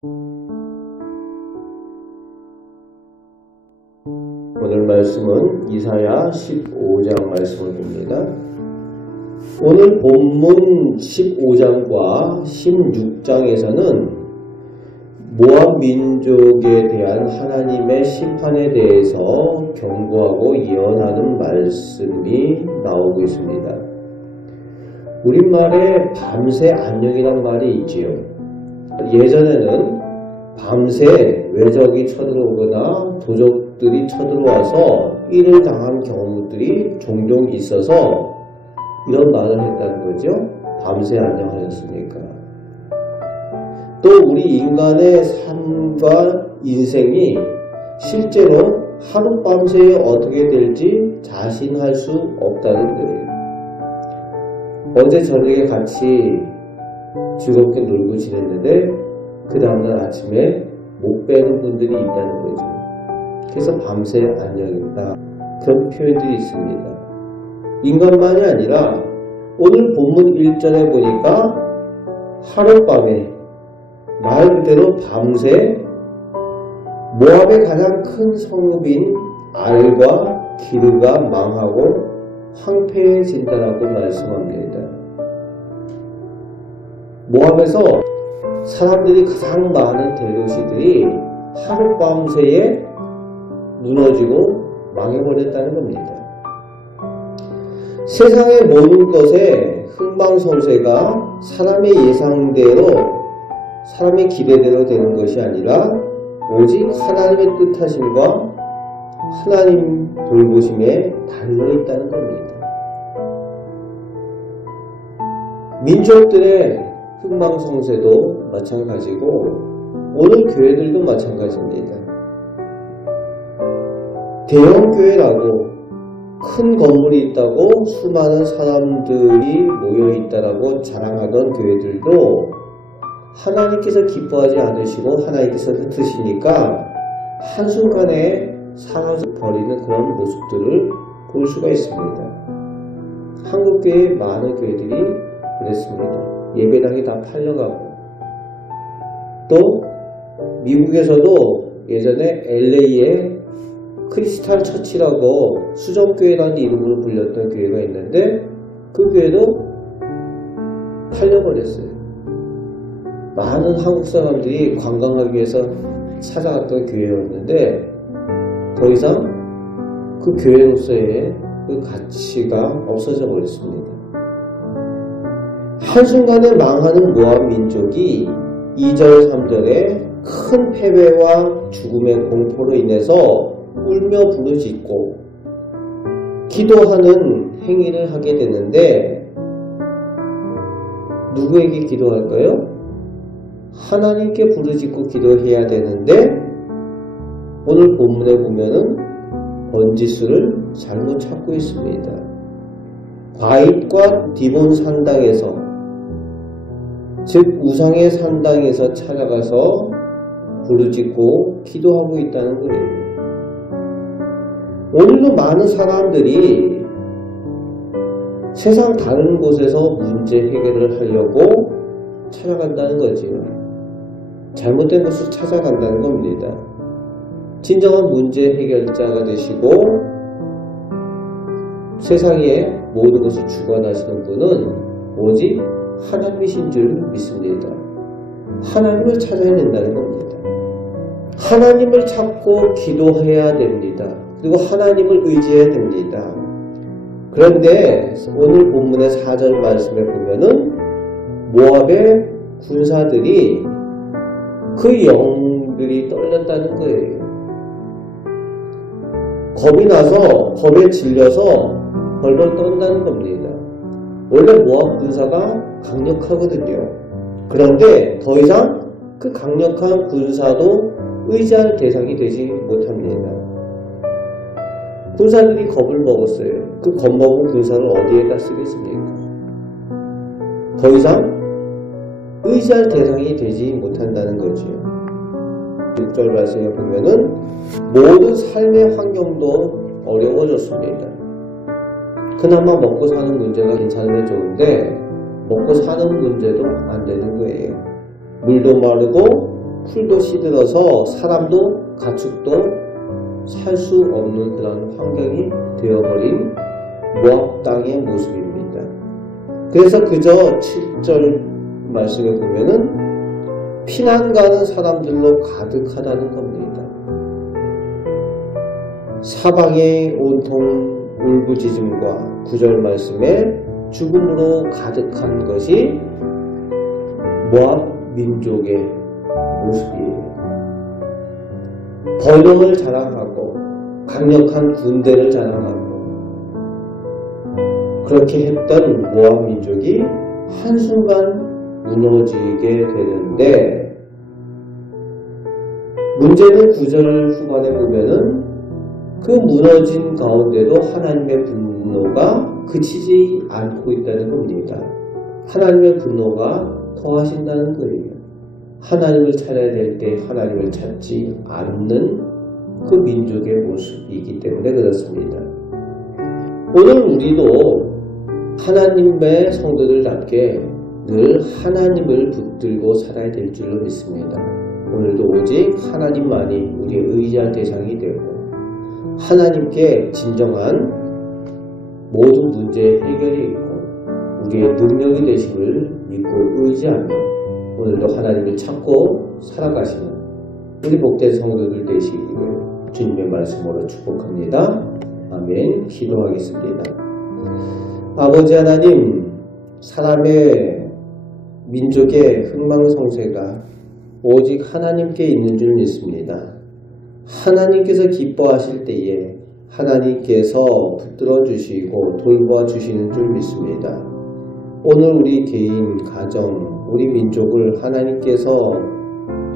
오늘 말씀은 이사야 15장 말씀을 봅니다. 오늘 본문 15장과 16장에서는 모압 민족에 대한 하나님의 심판에 대해서 경고하고 예언하는 말씀이 나오고 있습니다. 우리말에 밤새 안녕이란 말이 있지요. 예전에는 밤새 외적이 쳐들어오거나 도적들이 쳐들어와서 일을 당한 경우들이 종종 있어서 이런 말을 했다는 거죠. 밤새 안녕하셨습니까? 또 우리 인간의 삶과 인생이 실제로 하룻밤새에 어떻게 될지 자신할 수 없다는 거예요. 어제 저녁에 같이 즐겁게 놀고 지냈는데 그 다음날 아침에 못 뵈는 분들이 있다는 거죠. 그래서 밤새 안녕이다. 그런 표현들이 있습니다. 인간만이 아니라 오늘 본문 1절에 보니까 하룻밤에 말 그대로 밤새 모압의 가장 큰 성읍인 알과 기르가 망하고 황폐해진다라고 말씀합니다. 모압에서 사람들이 가장 많은 대도시들이 하룻밤새에 무너지고 망해버렸다는 겁니다. 세상의 모든 것에 흥망성쇠가 사람의 예상대로, 사람의 기대대로 되는 것이 아니라 오직 하나님의 뜻하심과 하나님 돌보심에 달려있다는 겁니다. 민족들의 흥망성쇠도 마찬가지고 오늘 교회들도 마찬가지입니다. 대형 교회라고 큰 건물이 있다고 수많은 사람들이 모여있다라고 자랑하던 교회들도 하나님께서 기뻐하지 않으시고 하나님께서 흩으시니까 한순간에 사라져버리는 그런 모습들을 볼 수가 있습니다. 한국교회의 많은 교회들이 그랬습니다. 예배당이 다 팔려가고 또 미국에서도 예전에 LA에 크리스탈 처치라고 수정교회라는 이름으로 불렸던 교회가 있는데 그 교회도 팔려버렸어요. 많은 한국 사람들이 관광하기 위해서 찾아갔던 교회였는데 더 이상 그 교회로서의 그 가치가 없어져 버렸습니다. 한순간에 망하는 모압 민족이 2절 3절에 큰 패배와 죽음의 공포로 인해서 울며 부르짖고 기도하는 행위를 하게 되는데 누구에게 기도할까요? 하나님께 부르짖고 기도해야 되는데 오늘 본문에 보면은 번지수를 잘못 찾고 있습니다. 과잇과 디본 산당에서 즉 우상의 산당에서 찾아가서 부르짖고 기도하고 있다는 거예요. 오늘도 많은 사람들이 세상 다른 곳에서 문제 해결을 하려고 찾아간다는 거지요. 잘못된 것을 찾아간다는 겁니다. 진정한 문제 해결자가 되시고 세상의 모든 것을 주관하시는 분은 오직 하나님이신 줄 믿습니다. 하나님을 찾아야 된다는 겁니다. 하나님을 찾고 기도해야 됩니다. 그리고 하나님을 의지해야 됩니다. 그런데 오늘 본문의 4절 말씀에 보면은 모압의 군사들이 그 영들이 떨렸다는 거예요. 겁이 나서 겁에 질려서 벌벌 떤다는 겁니다. 원래 모압 군사가 강력하거든요. 그런데 더 이상 그 강력한 군사도 의지할 대상이 되지 못합니다. 군사들이 겁을 먹었어요. 그 겁먹은 군사를 어디에다 쓰겠습니까? 더 이상 의지할 대상이 되지 못한다는 거죠. 6절 말씀에 보면은 모든 삶의 환경도 어려워졌습니다. 그나마 먹고 사는 문제가 괜찮으면 좋은데 먹고 사는 문제도 안 되는 거예요. 물도 마르고 풀도 시들어서 사람도 가축도 살 수 없는 그런 환경이 되어버린 모압 땅의 모습입니다. 그래서 그저 7절 말씀에 보면은 피난 가는 사람들로 가득하다는 겁니다. 사방에 온통 울부짖음과 9절 말씀에 죽음으로 가득한 것이 모압 민족의 모습이에요. 번영을 자랑하고 강력한 군대를 자랑하고 그렇게 했던 모압 민족이 한순간 무너지게 되는데, 문제는 9절 후반에 보면은 그 무너진 가운데도 하나님의 분노가 그치지 않고 있다는 겁니다. 하나님의 분노가 더하신다는 거예요. 하나님을 찾아야 될 때 하나님을 찾지 않는 그 민족의 모습이기 때문에 그렇습니다. 오늘 우리도 하나님의 성도들답게 늘 하나님을 붙들고 살아야 될 줄로 믿습니다. 오늘도 오직 하나님만이 우리의 의지할 대상이 되고 하나님께 진정한 모든 문제의 해결이 있고 우리의 능력이 되심을 믿고 의지하며 오늘도 하나님을 찾고 살아가시는 우리 복된 성도들 되시기를 주님의 말씀으로 축복합니다. 아멘. 기도하겠습니다. 아버지 하나님, 사람의 민족의 흥망성쇠가 오직 하나님께 있는 줄 믿습니다. 하나님께서 기뻐하실 때에 하나님께서 붙들어 주시고 돌보아 주시는 줄 믿습니다. 오늘 우리 개인, 가정, 우리 민족을 하나님께서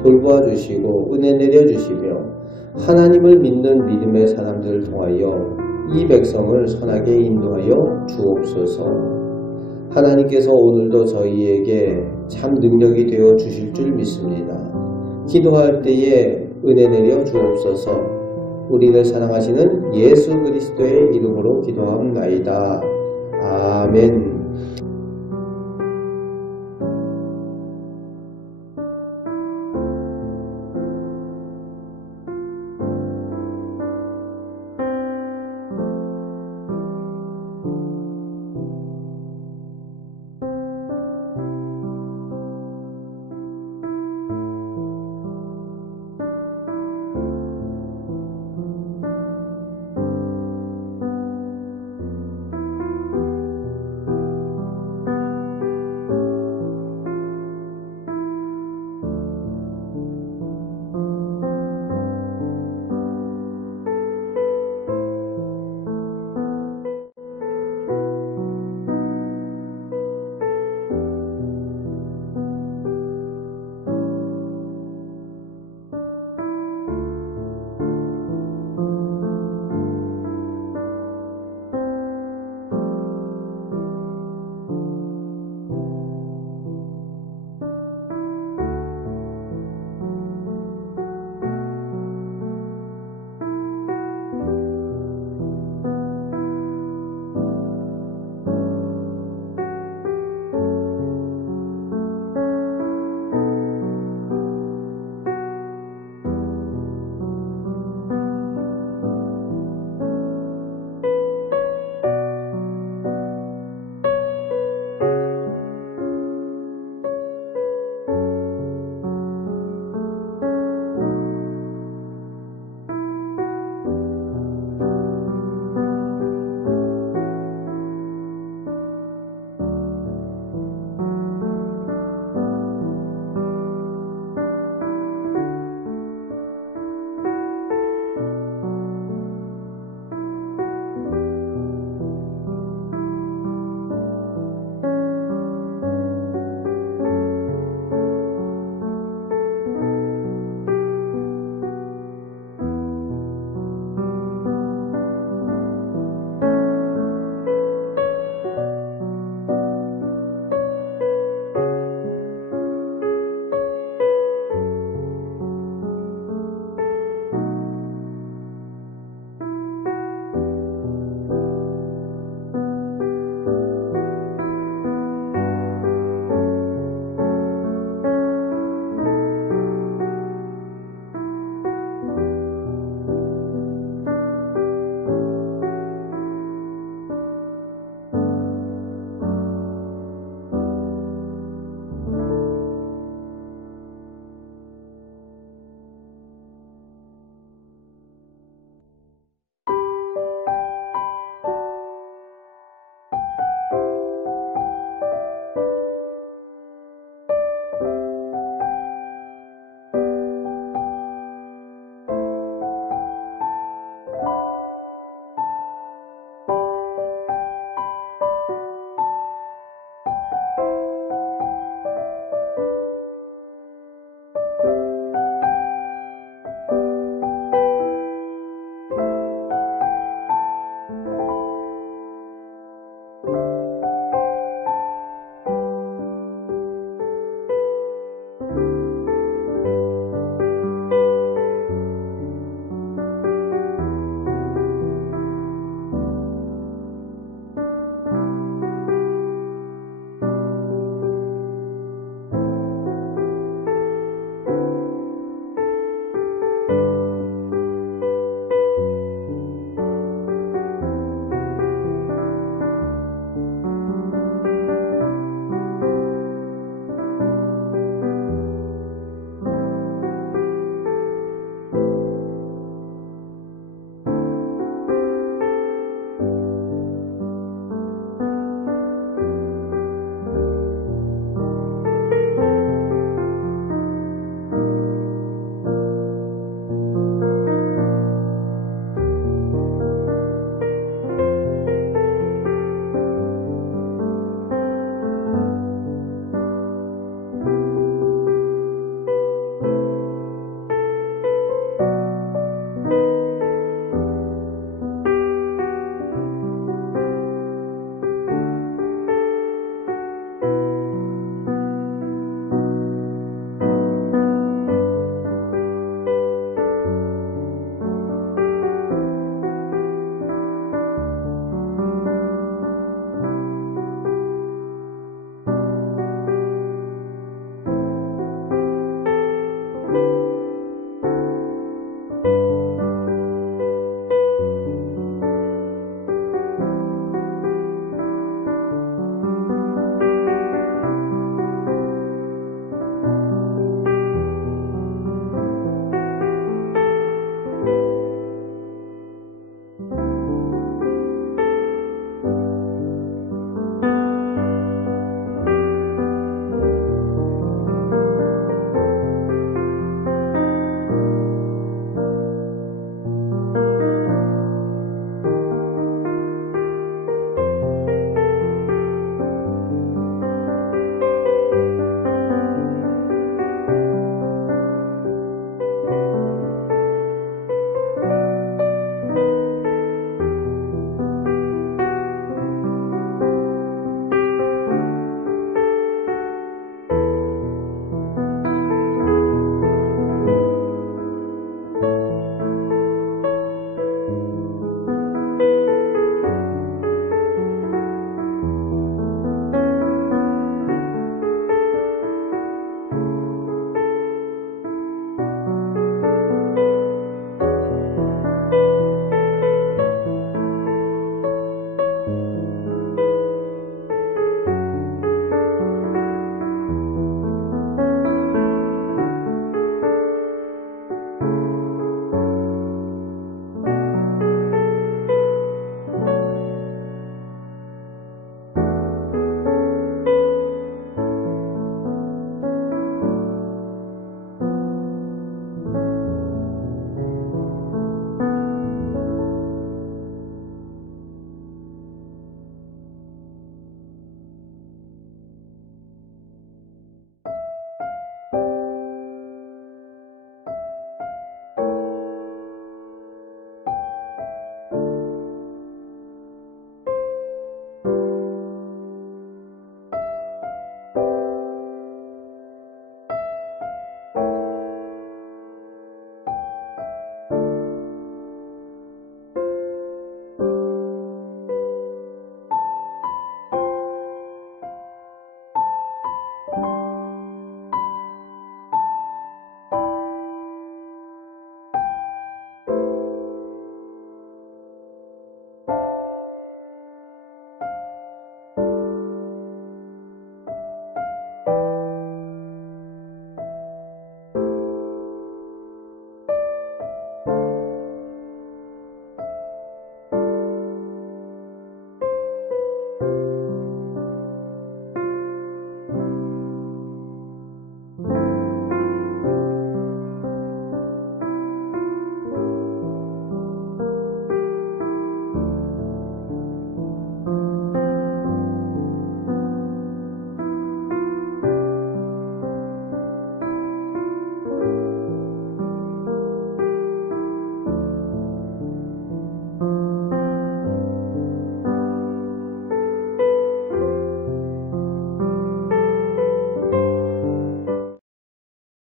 돌보아 주시고 은혜 내려 주시며 하나님을 믿는 믿음의 사람들을 통하여 이 백성을 선하게 인도하여 주옵소서. 하나님께서 오늘도 저희에게 참 능력이 되어 주실 줄 믿습니다. 기도할 때에 은혜 내려 주옵소서. 우리를 사랑하시는 예수 그리스도의 이름으로 기도하옵나이다. 아멘.